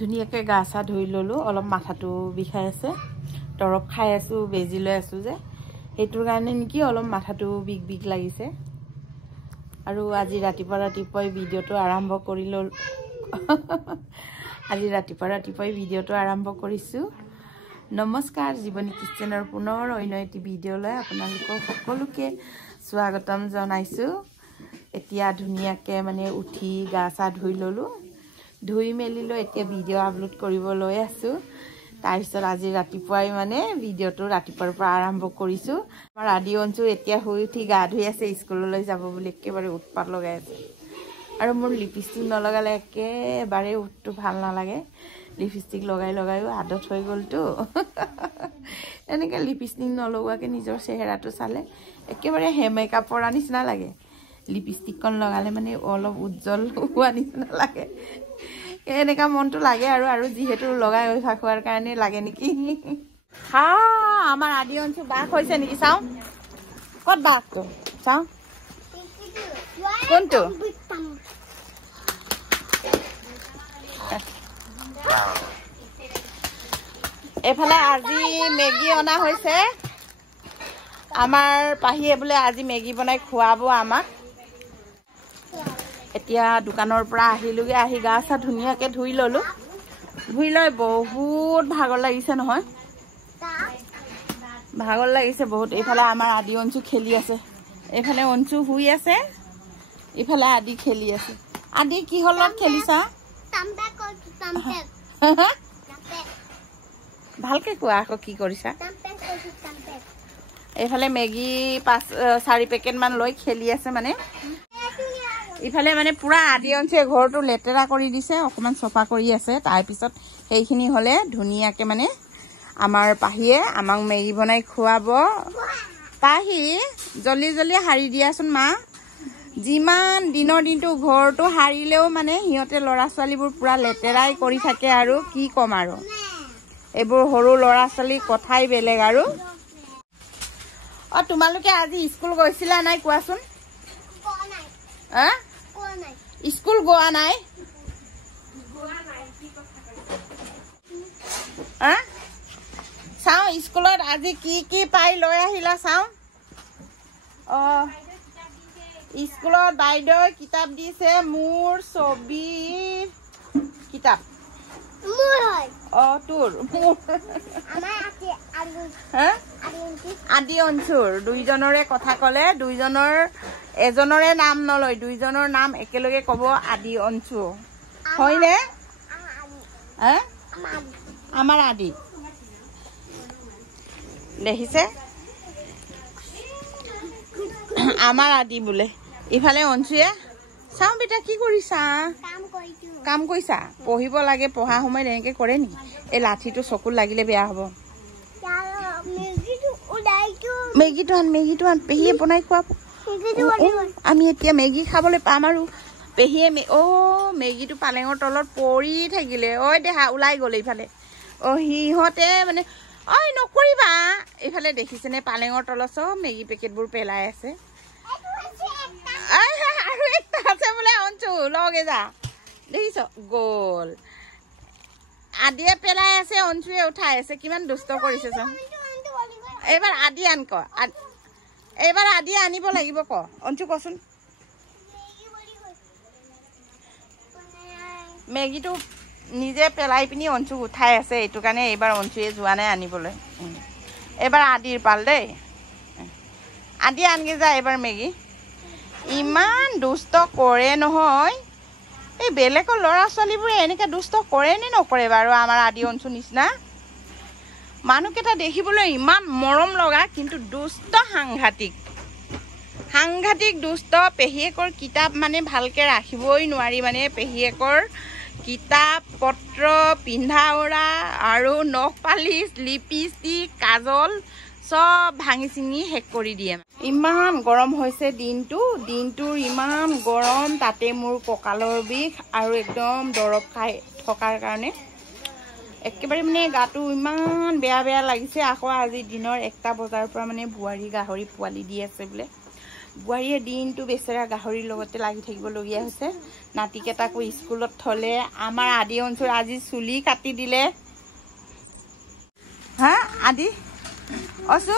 ধুনীয়াকৈ গা চা ধুই ল'লোঁ অলপ মাথাটো বিষাই আছে দৰৱ খাই আছোঁ বেজি লৈ আছোঁ যে সেইটোৰ কাৰণে নেকি অলপ মাথাটো বিষ লাগিছে আৰু আজি ৰাতিপুৱাই ভিডিঅ'টো আৰম্ভ কৰি ল'লোঁ আজি ৰাতিপুৱাই ভিডিঅ'টো আৰম্ভ কৰিছোঁ নমস্কাৰ জীৱনী কিচেনৰ পুনৰ অন্য এটি ভিডিঅ'লৈ আপোনালোকক সকলোকে স্বাগতম জনাইছোঁ এতিয়া ধুনীয়াকৈ মানে উঠি গা চা ধুই ল'লোঁ ধুই মেলি লৈ এতিয়া ভিডিঅ' আপলোড কৰিবলৈ আছোঁ তাৰপিছত আজি ৰাতিপুৱাই মানে ভিডিঅ'টো ৰাতিপুৱাৰ পৰা আৰম্ভ কৰিছোঁ আমাৰ আদি অঞ্চু এতিয়া শুই উঠি গা ধুই আছে স্কুললৈ যাব বুলি একেবাৰে উৎপাত লগাই আছে আৰু মোৰ লিপষ্টিক নলগালে একেবাৰে উঠটো ভাল নালাগে লিপষ্টিক লগাইও আদত হৈ গ'লতো এনেকৈ লিপষ্টিক নলগোৱাকৈ নিজৰ চেহেৰাটো চালে একেবাৰে মেকআপৰ নিচিনা লাগে লিপষ্টিকখন লগালে মানে অলপ উজ্জ্বল হোৱা নিচিনা লাগে এনেকা মনটো লাগে আৰু যিহেতু লগাই অভ্যাস হোৱাৰ কাৰণে লাগে নেকি হা আমাৰ আদি অঞ্চল বাঘ হৈছে নেকি চাওঁ ক'ত বাঘটো চাওঁ কোনটো এফালে আজি মেগী অনা হৈছে আমাৰ পাহিয়ে বোলে আজি মেগী বনাই খুৱাব আমাক এতিয়া দোকানৰ পৰা আহিলোগে আহি গা চা ধুনীয়াকৈ ধুই ল'লোঁ ধুই লৈ বহুত ভাগৰ লাগিছে নহয় ভাগৰ লাগিছে বহুত এইফালে আমাৰ আদি অঞ্চু খেলি আছে এইফালে অঞ্চু শুই আছে ইফালে আদি খেলি আছে আদি কি হলত খেলিছা ভালকে কোৱা আকৌ কি কৰিছা এইফালে মেগী 4 পেকেট মান লৈ খেলি আছে মানে ইফালে মানে পুৰা আদি অঞ্চলে ঘৰটো লেতেৰা কৰি দিছে অকমান চফা কৰি আছে তাৰপিছত সেইখিনি হলে ধুনীয়াকে মানে আমাৰ পাহিয়ে আমাক মেগী বনাই খুৱাব পাহি জলদি হাৰি দিয়াচোন মা যিমান দিনটো ঘৰটো হাৰিলেও মানে সিহঁতে ল'ৰা ছোৱালীবোৰ পুৰা লেতেৰাই কৰি থাকে আৰু কি কম আৰু এইবোৰ সৰু ল'ৰা ছোৱালী কথাই বেলেগ আৰু তোমালোকে আজি স্কুল গৈছিলা নাই কোৱাচোন স্কুল গোৱা নাই চাওঁ স্কুলত আজি কি পাই লৈ আহিলা চাওঁ স্কুলত বাইদেউ কিতাপ দিছে মোৰ ছবিৰ কিতাপ তোৰ আদি অঞ্চুৰ দুইজনৰে কথা ক'লে এজনৰে নাম নলয় দুইজনৰ নাম একেলগে ক'ব আদি অঞ্চু হয়নে আমাৰ আদি দেখিছে আমাৰ আদি বোলে ইফালে অঞ্চুয়ে চাওঁ বেটা কি কৰিছা কাম কৰিছা পঢ়িব লাগে পঢ়া সময়ত এনেকে কৰে নেকি এই লাঠিটো চকুত লাগিলে বেয়া হ'ব মেগীটো আন পেহীয়ে বনাই খুৱাব আমি এতিয়া মেগী খাবলৈ পাম আৰু পেহীয়ে মেগীটো পালেঙৰ তলত পৰি থাকিলে দেহা ওলাই গ'ল এইফালে সিহঁতে মানে নকৰিবা এইফালে দেখিছেনে পালেঙৰ তলত চব মেগী পেকেটবোৰ পেলাই আছে আৰু একটা আছে বোলে অঞ্চু লগে যা দেখিছ গ'ল আদিয়ে পেলাই আছে অঞ্চুৱে উঠাই আছে কিমান দুষ্ট কৰিছে চোন এইবাৰ আদি আন ক এইবাৰ আদি আনিব লাগিব ক অঞ্চু কচোন মেগীটো নিজে পেলাই পিনি অঞ্চুক উঠাই আছে এইটো কাৰণে এইবাৰ অঞ্চুৱে যোৱা নাই আনিবলৈ এইবাৰ আদিৰ পাল দেই আদি আনগে যা এইবাৰ মেগী ইমান দুষ্ট কৰে নহয় এই বেলেগৰ ল'ৰা ছোৱালীবোৰে এনেকৈ দুষ্ট কৰে নে নকৰে বাৰু আমাৰ আদি অঞ্চু নিচিনা মানুহকেইটা দেখিবলৈ ইমান মৰম লগা কিন্তু দুষ্ট সাংঘাতিক দুষ্ট পেহীয়েকৰ কিতাপ মানে ভালকৈ ৰাখিবই নোৱাৰি মানে পেহীয়েকৰ কিতাপ পত্ৰ পিন্ধা উৰা আৰু নখ পালিচ লিপষ্টিক কাজল সব ভাঙি চিঙি শেষ কৰি দিয়ে ইমান গৰম হৈছে দিনটোৰ ইমান গৰম তাতে মোৰ কঁকালৰ বিষ আৰু একদম দৰৱ খাই থকাৰ কাৰণে একেবাৰে মানে গাটো ইমান বেয়া লাগিছে আকৌ আজি দিনৰ 1টা বজাৰ পৰা মানে বুৱাৰী গাহৰি পোৱালি দি আছে বোলে বুঢ়াৰীয়ে দিনটো বেচেৰা গাহৰিৰ লগতে লাগি থাকিবলগীয়া হৈছে নাতিকেইটাকো স্কুলত থলে আমাৰ আদি অঞ্চল আজি চুলি কাটি দিলে হা আদি অসু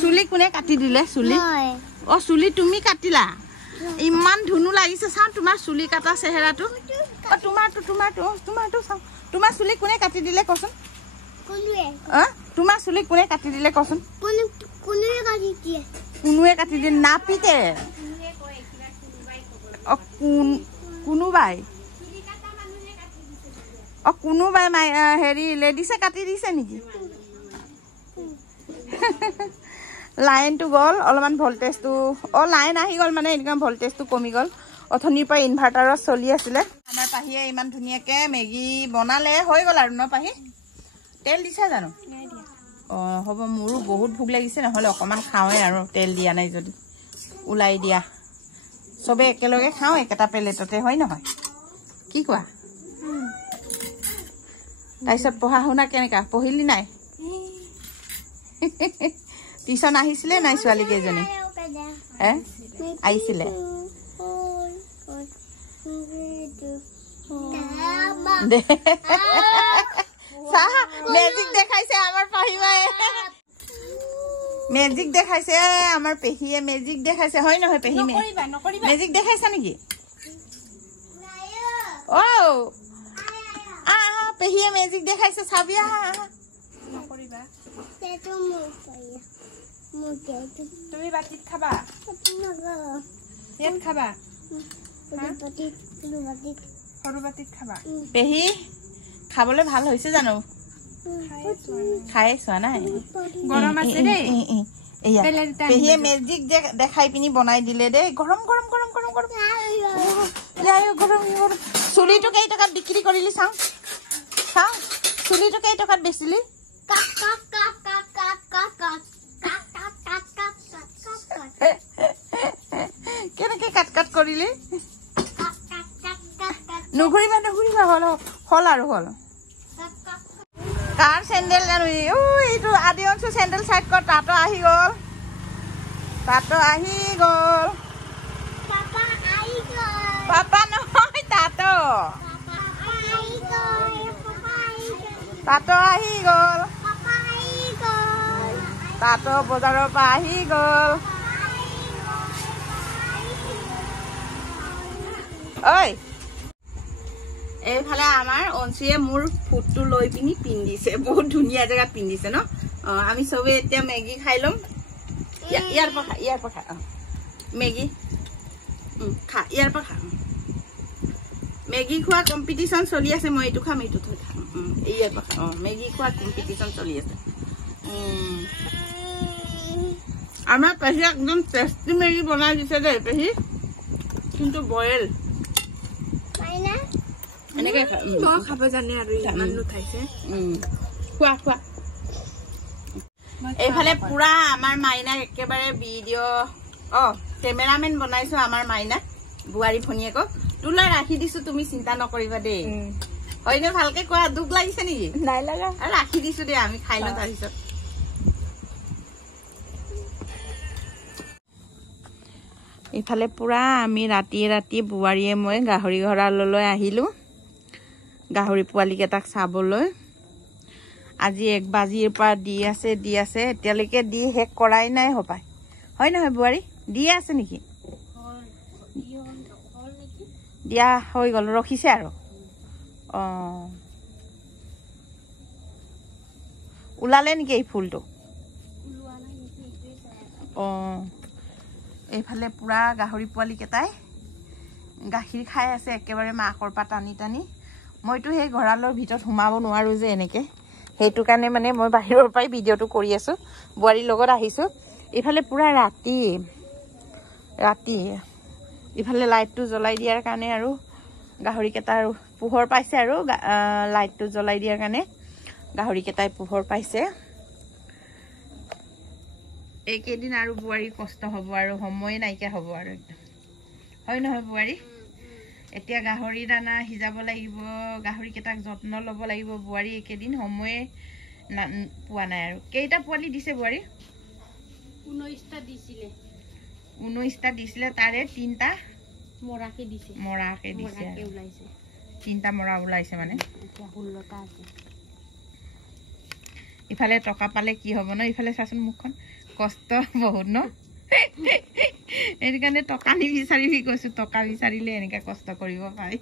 চুলি কোনে কাটি দিলে চুলি অ চুলি তুমি কাটিলা ইমান ধুনু লাগিছে চাও তোমাৰ চুলি কাটা চেহেৰাটো অ তোমাৰটো চাও তোমাৰ চুলি কোনে কাটি দিলে কচোন তোমাৰ চুলি কোনে কাটি দিলে কচোন কোনোৱে কাটি দিলে নাপিতে অ কোনোবাই অ কোনোবাই হেৰি লেডিছে কাটি দিছে নেকি লাইনটো গ'ল অলপমান ভল্টেজটো অ লাইন আহি গ'ল মানে এনেকুৱা ভল্টেজটো কমি গ'ল অথনিৰ পৰা ইনভাৰ্টাৰত চলি আছিলে আমাৰ পাহিয়ে ইমান ধুনীয়াকৈ মেগী বনালে হৈ গ'ল আৰু ন পাহি তেল দিছা জানো অ হ'ব মোৰো বহুত ভোক লাগিছে নহ'লে অকণমান খাওঁৱে আৰু তেল দিয়া নাই যদি ওলাই দিয়া চবে একেলগে খাওঁ একেটা প্লেটতে হয় নহয় কি কোৱা তাৰপিছত পঢ়া শুনা কেনেকুৱা পঢ়িলি নাই টিউচন আহিছিলে নাই ছোৱালী কেইজনী আহিছিলে মেজিক দেখাইছে আমাৰ পাহিমাই মেজিক দেখাইছে আমাৰ পেহীয়ে মেজিক দেখাইছে হয় নহয় পেহী মেজিক দেখাইছা নেকি অ পেহীয়ে মেজিক দেখাইছে চাবি নকৰিবা তুমি বাটিত খাবা ইয়াত খাবা সৰু বাটিত খাবা পেহী খাবলৈ ভাল হৈছে জানো খাই চোৱা নাই গৰম আছে দেই পেহীয়ে মেজিক দেখাই পিনি বনাই দিলে দেই গৰম গৰম গৰম গৰম গৰম গৰম গৰম চুলিটো কেই টকাত বিক্ৰী কৰিলি চাওঁ চাওঁ চুলিটো কেই টকাত বেচিলি কেনেকে কাট কাট কৰিলি নুঘুৰিবা নুঘুৰিবা হল হল আৰু হল কাৰ চেণ্ডেল জানো এইটো আদি অঞ্চল চেণ্ডেল চাইড কৰ তাতো আহি গ'ল পাপা নহয় তাতো আহি গ'ল তাতো বজাৰৰ পৰা আহি গ'ল ঐ এইফালে আমাৰ অঞ্চিয়ে মোৰ ফুটটো লৈ পিনি পিন্ধিছে বহুত ধুনীয়া জেগাত পিন্ধিছে ন আমি চবে এতিয়া মেগী খাই ল'ম ইয়াৰ পৰা খা মেগী খা ইয়াৰ পৰা খা মেগী খোৱা কম্পিটিশ্যন চলি আছে মই এইটো খাম এইটো থৈ খাম ইয়াৰ পৰা খা মেগী খোৱা কম্পিটিশ্যন চলি আছে আমাৰ পেহী একদম টেষ্টি মেগী বনাই দিছে দেই পেহী কিন্তু বইল এনেকে খাব জানে আৰু ইমান নুঠাইছে খোৱা খোৱা এইফালে পুৰা আমাৰ মাইনাক একেবাৰে ভিডিঅ' কেমেৰামেন বনাইছো আমাৰ মাইনাক বোৱাৰী ভনীয়েকক তোলৈ ৰাখি দিছো তুমি চিন্তা নকৰিবা দেই হয়নে ভালকে কোৱা দুখ লাগিছে নেকি নাই লগা ৰাখি দিছো দেই আমি খাই লওঁ তাৰপিছত ইফালে পুৰা আমি ৰাতি বোৱাৰীয়ে মই গাহৰি ঘৰাললৈ আহিলোঁ গাহৰি পোৱালীকেইটাক চাবলৈ আজি 1 বাজিৰ পৰা দি আছে এতিয়ালৈকে দি শেষ কৰাই নাই হপায় হয় নহয় বোৱাৰী দিয়ে আছে নেকি দিয়া হৈ গ'ল ৰখিছে আৰু ওলালে নেকি এই ফুলটো এইফালে পুৰা গাহৰি পোৱালীকেইটাই গাখীৰ খাই আছে একেবাৰে মাকৰ পৰা টানি মইতো সেই ঘৰালৰ ভিতৰত সোমাব নোৱাৰোঁ যে এনেকৈ সেইটো কাৰণে মানে মই বাহিৰৰ পৰাই ভিডিঅ'টো কৰি আছোঁ বোৱাৰীৰ লগত আহিছোঁ এইফালে পুৰা ৰাতি ইফালে লাইটটো জ্বলাই দিয়াৰ কাৰণে আৰু গাহৰিকেইটা আৰু পোহৰ পাইছে আৰু লাইটটো জ্বলাই দিয়াৰ কাৰণে গাহৰিকেইটাই পোহৰ পাইছে এইকেইদিন আৰু বোৱাৰী কষ্ট হ'ব আৰু সময় নাইকিয়া হ'ব আৰু একদম হয় নহয় বোৱাৰী এতিয়া গাহৰি দানা সিজাব লাগিব গাহৰিকেইটাক যত্ন ল'ব লাগিব বোৱাৰী এইকেইদিন সময়ে পোৱা নাই আৰু কেইটা পোৱালি দিছে বোৱাৰী 19টা দিছিলে 19টা দিছিলে তাৰে 3টা মৰাকে দিছে ওলাইছে 3টা মৰা ওলাইছে মানে এতিয়া 16টা আছে ইফালে টকা পালে কি হ'ব ন ইফালে চাচোন মুখখন কষ্ট বহুত ন এই কাৰণে টকা নিবিচাৰিবি কৈছো টকা বিচাৰিলে এনেকা কষ্ট কৰিব পাৰি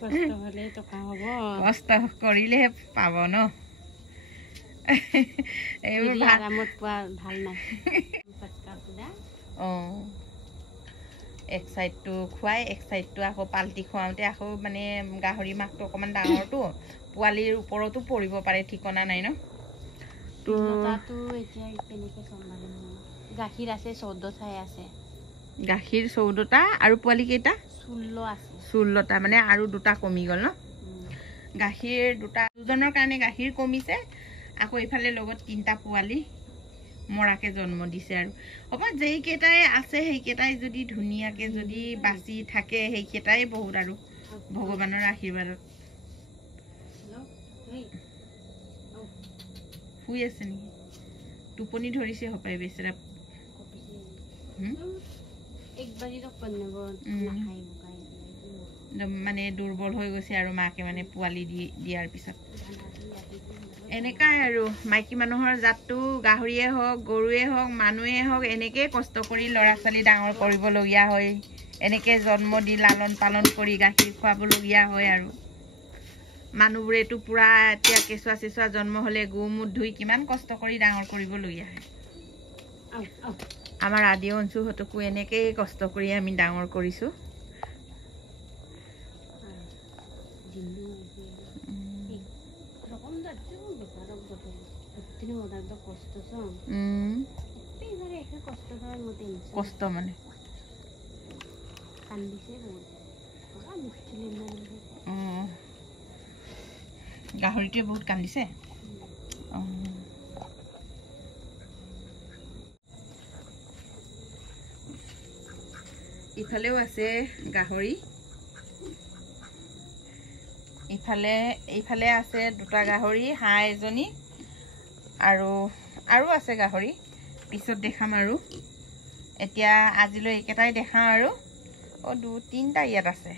কষ্ট হলে টকা হ'ব কষ্ট কৰিলেহে পাব ন এইবোৰ আৰামত পোৱা ভাল নাই এক সাইডটো খুৱাই এক সাইডটো আকৌ পাল্টি খুৱাওঁতে আকৌ মানে গাহৰি মাছটো অকমান ডাঙৰটো পোৱালিৰ ওপৰতো পৰিব পাৰে ঠিকনা নাই ন তোৰটাটো এতিয়া কেনেকৈ চম্ভালিম গাখীৰ আছে 14টাই আছে গাখীৰ 14টা আৰু পোৱালি কেইটা 16 আছে 16টা মানে আৰু দুটা কমি গ'ল ন গাখীৰ দুজনৰ কাৰণে গাখীৰ কমিছে আকৌ ইফালে লগত 3টা পোৱালি মৰাকে জন্ম দিছে আৰু হ'ব যেই কেইটাই আছে সেই কেইটাই যদি ধুনীয়াকে যদি বাচি থাকে সেই কেইটাই বহুত আৰু ভগৱানৰ আশীৰ্বাদত শুই আছে নেকি টোপনি ধৰিছে হপাই বেচৰা মানে দুৰ্বল হৈ গৈছে আৰু মাকে মানে পোৱালি দিয়াৰ পিছত এনেকাই আৰু মাইকী মানুহৰ জাতটো গাহৰিয়ে হওক গৰুৱে হওক মানুহে হওক এনেকে কষ্ট কৰি ল'ৰা ছোৱালী ডাঙৰ কৰিবলগীয়া হয় এনেকে জন্ম দি লালন পালন কৰি গাখীৰ খুৱাবলগীয়া হয় আৰু মানুহবোৰেতো পুৰা এতিয়া কেঁচুৱা জন্ম হলে গু মুখ ধুই কিমান কষ্ট কৰি ডাঙৰ কৰিবলগীয়া হয় আমাৰ আদি অঞ্চুহঁতকো এনেকেই কষ্ট কৰি আমি ডাঙৰ কৰিছো কষ্ট মানে গাহৰিটোৱে বহুত কান্দিছে ইফালেও আছে গাহৰি ইফালে আছে দুটা গাহৰি হাঁহ এজনী আৰু আছে গাহৰি পিছত দেখাম আৰু এতিয়া আজিলৈ একেটাই দেখাম আৰু 2-3টা ইয়াত আছে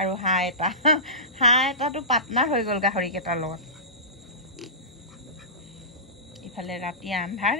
আৰু হাঁহ এটাটো পাৰ্টনাৰ হৈ গ'ল গাহৰি কেইটাৰ লগত ইফালে ৰাতি আন্ধাৰ